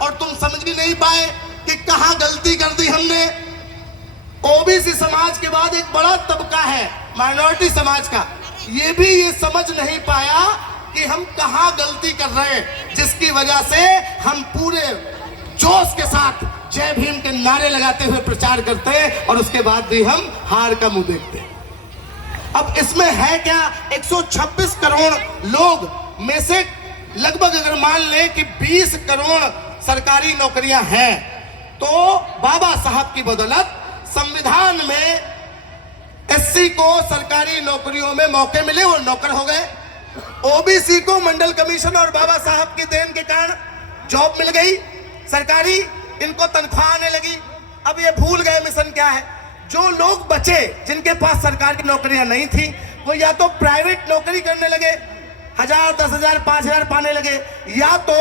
और तुम समझ भी नहीं पाए कि कहां गलती कर दी हमने। ओबीसी समाज के बाद एक बड़ा तबका है माइनॉरिटी समाज का, ये भी ये समझ नहीं पाया कि हम कहां गलती कर रहे हैं, जिसकी वजह से हम पूरे जोश के साथ जय भीम के नारे लगाते हुए प्रचार करते हैं और उसके बाद भी हम हार का मुंह देखते हैं। अब इसमें है क्या, 126 करोड़ लोग में से लगभग अगर मान लें कि 20 करोड़ सरकारी नौकरियां हैं, तो बाबा साहब की बदौलत संविधान में एससी को सरकारी नौकरियों में मौके मिले, वो नौकर हो गए। ओबीसी को मंडल कमीशन और बाबा साहब की देन के कारण जॉब मिल गई सरकारी, इनको तनख्वाह आने लगी। अब ये भूल गए मिशन क्या है। जो लोग बचे जिनके पास सरकारी नौकरियां नहीं थी, वो या तो प्राइवेट नौकरी करने लगे, 1000, 10,000, 5,000 पाने लगे, या तो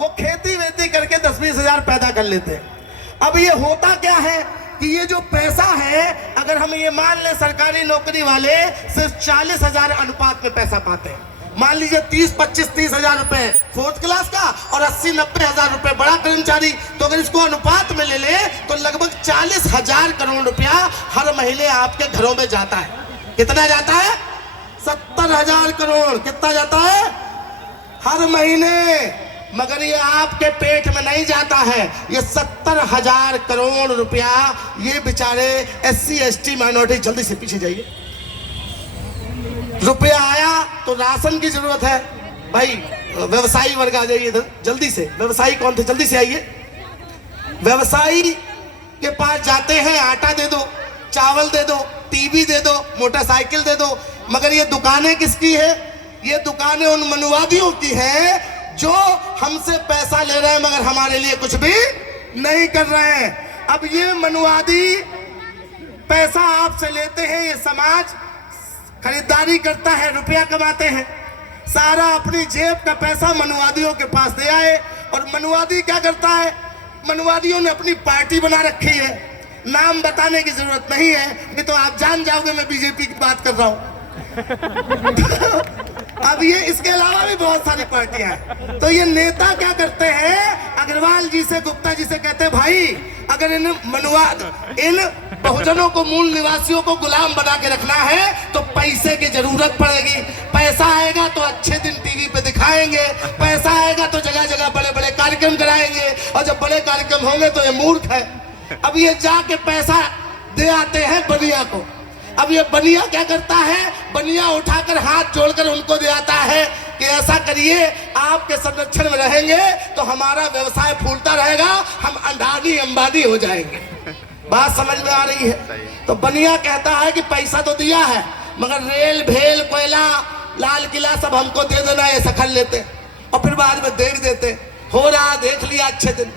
वो खेती वेती करके 10-20 हजार पैदा कर लेते। अब ये होता क्या है कि ये जो पैसा है, अगर हम ये मान लें सरकारी नौकरी वाले सिर्फ 40,000 अनुपात में पैसा पाते हैं, मान लीजिए 30 हजार रुपए फोर्थ क्लास का और 80-90 हजार रुपए बड़ा कर्मचारी, तो अगर इसको अनुपात में ले ले तो लगभग 40,000 करोड़ रुपया हर महीने आपके घरों में जाता है। कितना जाता है? 70,000 करोड़। कितना जाता है हर महीने? मगर ये आपके पेट में नहीं जाता है। ये 70,000 करोड़ रुपया ये बेचारे SC ST माइनॉरिटी, जल्दी से पीछे जाइए, रुपया आया तो राशन की जरूरत है भाई। व्यवसायी वर्ग आ जाइए इधर जल्दी से। व्यवसायी कौन थे? जल्दी से आइए। व्यवसायी के पास जाते हैं, आटा दे दो, चावल दे दो, टीवी दे दो, मोटरसाइकिल दे दो। मगर ये दुकानें किसकी है? ये दुकानें उन मनुवादियों की है जो हमसे पैसा ले रहे हैं मगर हमारे लिए कुछ भी नहीं कर रहे हैं। अब ये मनुवादी पैसा आपसे लेते हैं, ये समाज खरीदारी करता है, रुपया कमाते हैं, सारा अपनी जेब का पैसा मनुवादियों के पास दे आए। और मनुवादी क्या करता है? मनुवादियों ने अपनी पार्टी बना रखी है, नाम बताने की जरूरत नहीं है, नहीं तो आप जान जाओगे मैं बीजेपी की बात कर रहा हूं। अब ये इसके अलावा भी बहुत सारी पार्टियां हैं। तो ये नेता क्या करते हैं? अग्रवाल जी से, गुप्ता जी से कहते हैं भाई अगर इन बहुजनों को, मूल निवासियों को गुलाम बना के रखना है तो पैसे की जरूरत पड़ेगी। पैसा आएगा तो अच्छे दिन टीवी पे दिखाएंगे, पैसा आएगा तो जगह जगह बड़े बड़े कार्यक्रम कराएंगे, और जब बड़े कार्यक्रम होंगे तो ये मूर्ख है। अब ये जाके पैसा दे आते हैं बनिया को। अब ये बनिया क्या करता है? बनिया उठाकर हाथ जोड़कर उनको दे आता है कि ऐसा करिए, आपके संरक्षण में रहेंगे तो हमारा व्यवसाय फूलता रहेगा, हम अडानी अंबानी हो जाएंगे। बात समझ में आ रही है? तो बनिया कहता है कि पैसा तो दिया है मगर रेल, भेल, कोयला, लाल किला सब हमको दे देना, ये सखल लेते और फिर बाद में देख देते। हो रहा, देख लिया, अच्छे दिन।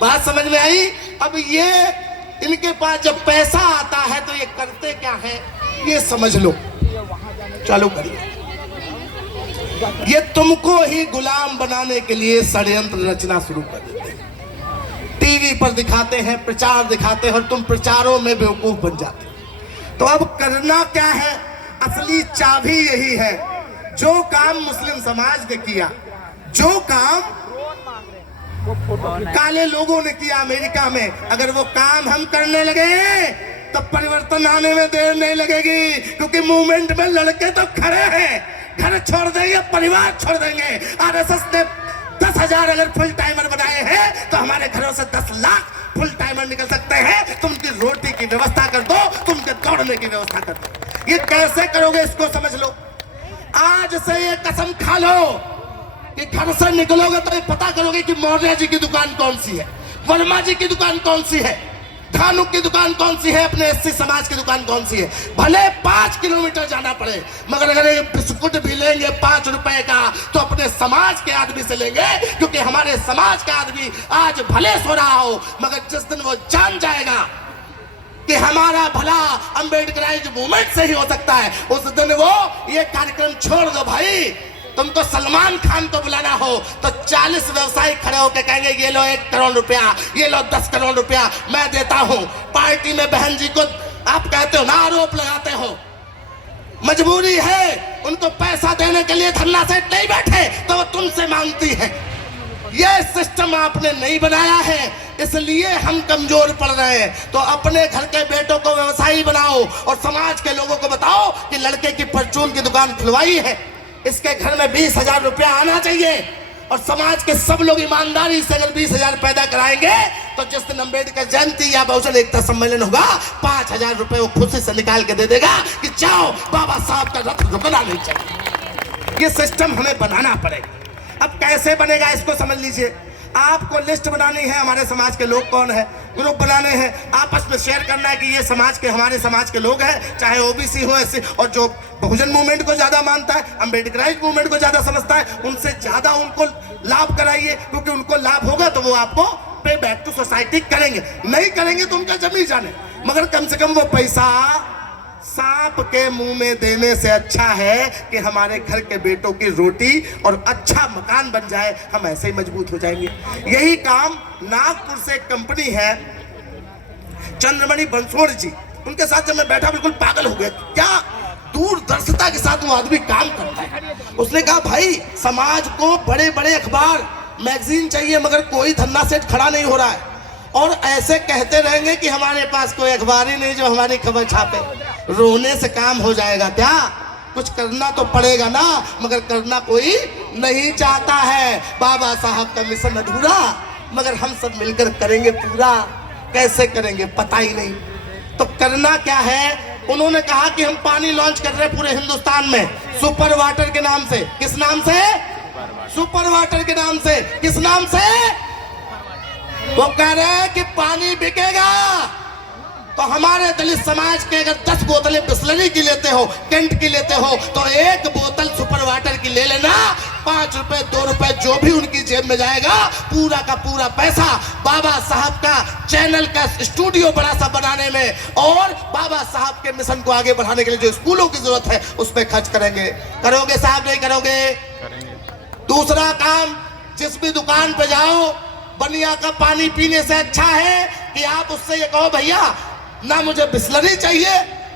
बात समझ में आई? अब ये इनके पास जब पैसा आता है तो ये करते क्या है ये समझ लो। चालू करिए। ये तुमको ही गुलाम बनाने के लिए षड्यंत्र रचना शुरू कर देते हैं। टीवी पर दिखाते हैं, प्रचार दिखाते हैं और तुम प्रचारों में बेवकूफ बन जाते हो। तो अब करना क्या है? असली चाबी यही है। जो काम मुस्लिम समाज ने किया, जो काम काले लोगों ने किया अमेरिका में, अगर वो काम हम करने लगे तो परिवर्तन आने में देर नहीं लगेगी। क्योंकि मूवमेंट में लड़के तो खड़े हैं, घर छोड़ देंगे, परिवार छोड़ देंगे। RSS ने 10,000 अगर फुल टाइमर बनाए हैं तो हमारे घरों से 10 लाख फुल टाइमर निकल सकते हैं। तुमकी रोटी की व्यवस्था कर दो, तुमके दौड़ने की व्यवस्था कर दो। ये कैसे करोगे इसको समझ लो। आज से ये कसम खा लो कि घर से निकलोगे तो ये पता करोगे कि मौर्य जी की दुकान कौन सी है, वर्मा जी की दुकान कौन सी है, धानुक की दुकान कौन सी है, अपने SC समाज की दुकान कौन सी है। भले 5 किलोमीटर जाना पड़े मगर अगर ये बिस्कुट भी लेंगे 5 रुपए का तो अपने समाज के आदमी से लेंगे। क्योंकि हमारे समाज का आदमी आज भले सो रहा हो मगर जिस दिन वो जान जाएगा कि हमारा भला अम्बेडकराइज मूवमेंट से ही हो सकता है, उस दिन वो ये कार्यक्रम छोड़ दो। भाई तुमको सलमान खान को बुलाना हो तो 40 व्यवसायी खड़े होकर कहेंगे ये लो 1 करोड़ रुपया, ये लो 10 करोड़ रुपया मैं देता हूं। पार्टी में बहन जी को आप कहते हो ना, आरोप लगाते हो, मजबूरी है उनको पैसा देने के लिए धरना सेट नहीं बैठे तो वो तुमसे मांगती है। ये सिस्टम आपने नहीं बनाया है, इसलिए हम कमजोर पड़ रहे हैं। तो अपने घर के बेटों को व्यवसायी बनाओ और समाज के लोगों को बताओ कि लड़के की परचून की दुकान खुलवाई है, इसके घर में 20,000 रुपया आना चाहिए। और समाज के सब लोग ईमानदारी से अगर 20,000 पैदा कराएंगे तो जिस दिन अम्बेडकर जयंती या बहुजन एकता सम्मेलन होगा 5,000 रुपए वो खुशी से निकाल के दे देगा कि जाओ बाबा साहब का रथ रुकना नहीं चाहिए। ये सिस्टम हमें बनाना पड़ेगा। अब कैसे बनेगा इसको समझ लीजिए। आपको लिस्ट बनानी है, हमारे समाज के लोग कौन है, ग्रुप बनाने हैं, आपस में शेयर करना है कि ये समाज के हमारे समाज के लोग हैं, चाहे ओबीसी हो ऐसे, और जो बहुजन मूवमेंट को ज्यादा मानता है, अम्बेडकराइज मूवमेंट को ज्यादा समझता है, उनसे ज्यादा उनको लाभ कराइए, क्योंकि उनको लाभ होगा तो वो आपको पे बैक टू सोसाइटी करेंगे। नहीं करेंगे तो उनका जमी जाने, मगर कम से कम वो पैसा सांप के मुंह में देने से अच्छा है कि हमारे घर के बेटों की रोटी और अच्छा मकान बन जाए, हम ऐसे ही मजबूत हो जाएंगे। यही काम नागपुर से एक कंपनी है चंद्रमणि बंसोड़ जी, उनके साथ जब मैं बैठा बिल्कुल पागल हो गया, क्या दूरदर्शिता के साथ वो आदमी काम करता है। उसने कहा भाई समाज को बड़े बड़े अखबार मैगजीन चाहिए, मगर कोई धन्ना सेट खड़ा नहीं हो रहा है, और ऐसे कहते रहेंगे कि हमारे पास कोई अखबार ही नहीं जो हमारी खबर छापे। रोने से काम हो जाएगा क्या? कुछ करना तो पड़ेगा ना, मगर करना कोई नहीं चाहता है। बाबा साहब का मिशन अधूरा, मगर हम सब मिलकर करेंगे पूरा। कैसे करेंगे पता ही नहीं। तो करना क्या है? उन्होंने कहा कि हम पानी लॉन्च कर रहे हैं पूरे हिंदुस्तान में, सुपर वाटर के नाम से। किस नाम से? सुपर वाटर के नाम से। किस नाम से? वो कह रहे हैं कि पानी बिकेगा तो हमारे दलित समाज के अगर 10 बोतलें बिस्लरी की लेते हो, केंट की लेते हो, तो एक बोतल सुपर वाटर की ले लेना। 5 रुपए 2 रुपए जो भी उनकी जेब में जाएगा, पूरा का पूरा पैसा बाबा साहब का चैनल का स्टूडियो बड़ा सा बनाने में और बाबा साहब के मिशन को आगे बढ़ाने के लिए जो स्कूलों की जरूरत है उस पर खर्च करेंगे। करोगे साहब? नहीं करोगे? दूसरा काम, जिस भी दुकान पे जाओ, बनिया का पानी पीने से अच्छा है कि आप उससे ये कहो भैया ना मुझे बिस्लरी चाहिए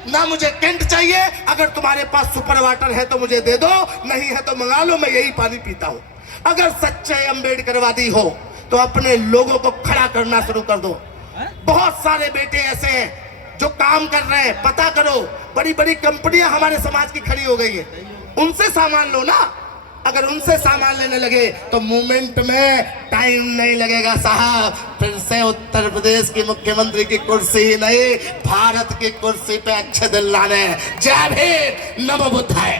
ना मुझे केंट चाहिए, अगर तुम्हारे पास सुपर वाटर है तो मुझे दे दो, नहीं है तो मंगा लो, मैं यही पानी पीता हूं। अगर सच्चे अम्बेडकरवादी हो तो अपने लोगों को खड़ा करना शुरू कर दो। बहुत सारे बेटे ऐसे हैं जो काम कर रहे हैं, पता करो। बड़ी बड़ी कंपनियां हमारे समाज की खड़ी हो गई है, उनसे सामान लो ना। अगर उनसे सामान लेने लगे तो मूवमेंट में टाइम नहीं लगेगा साहब। फिर से उत्तर प्रदेश की मुख्यमंत्री की कुर्सी ही नहीं, भारत की कुर्सी पे अच्छे दिन लाने। जय भीम, नमो बुद्धाय।